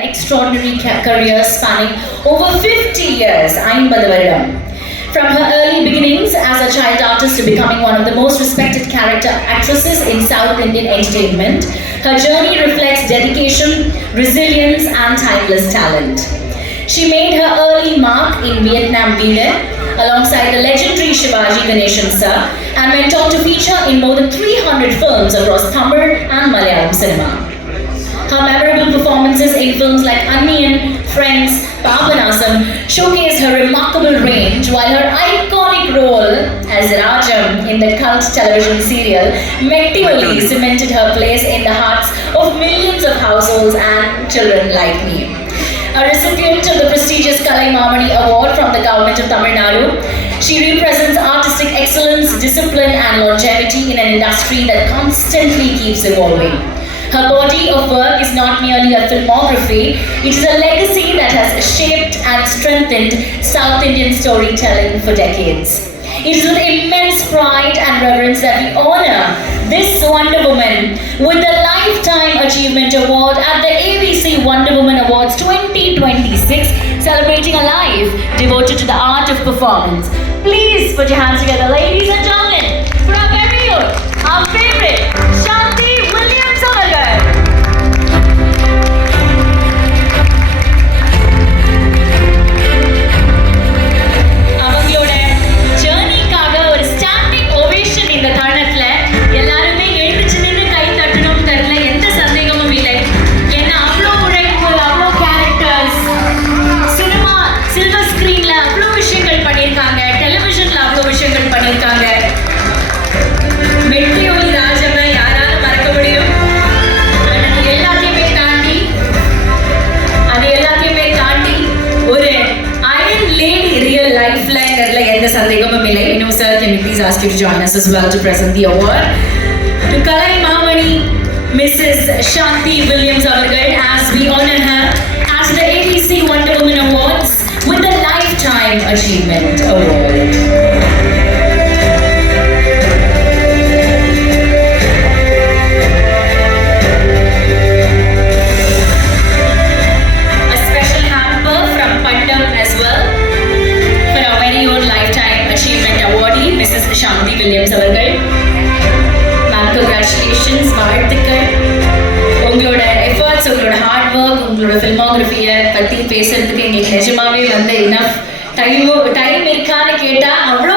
Extraordinary career spanning over 50 years. From her early beginnings as a child artist to becoming one of the most respected character actresses in South Indian entertainment, her journey reflects dedication, resilience, and timeless talent. She made her early mark in Vietnam Veer alongside the legendary Shivaji Ganeshan sir and went on to feature in more than 300 films across Tamil and Malayalam cinema. Her memorable performances in films like Anniyan, Friends, Papanasam showcased her remarkable range, while her iconic role as Rajam in the cult television serial Metti cemented her place in the hearts of millions of households and children like me. A recipient of the prestigious Kalaimamani Award from the government of Tamil Nadu, she represents artistic excellence, discipline, and longevity in an industry that constantly keeps evolving. Her body of work is not merely a filmography, it is a legacy that has shaped and strengthened South Indian storytelling for decades. It is with immense pride and reverence that we honor this Wonder Woman with the Lifetime Achievement Award at the ABC Wonder Woman Awards 2026, celebrating a life devoted to the art of performance. Please put your hands together, ladies and gentlemen, for our very own, our favorite, Shanti Williams Avargal. Sir, can we please ask you to join us as well to present the award to Kalaimamani Mrs. Shanti Williams Avargal as we honor her at the ABC Wonder Woman Awards with the Lifetime Achievement Award. Shanti Williams Avargal. Ma'am, congratulations, வாழ்த்துக்கள். உங்களோட efforts, உங்களோட hard work, உங்களோட filmography-ய பத்தி பேசுறதுக்கு எங்களுக்கு நிஜமாவே enough time இருக்கான்னு கேட்டா அவ்வளோ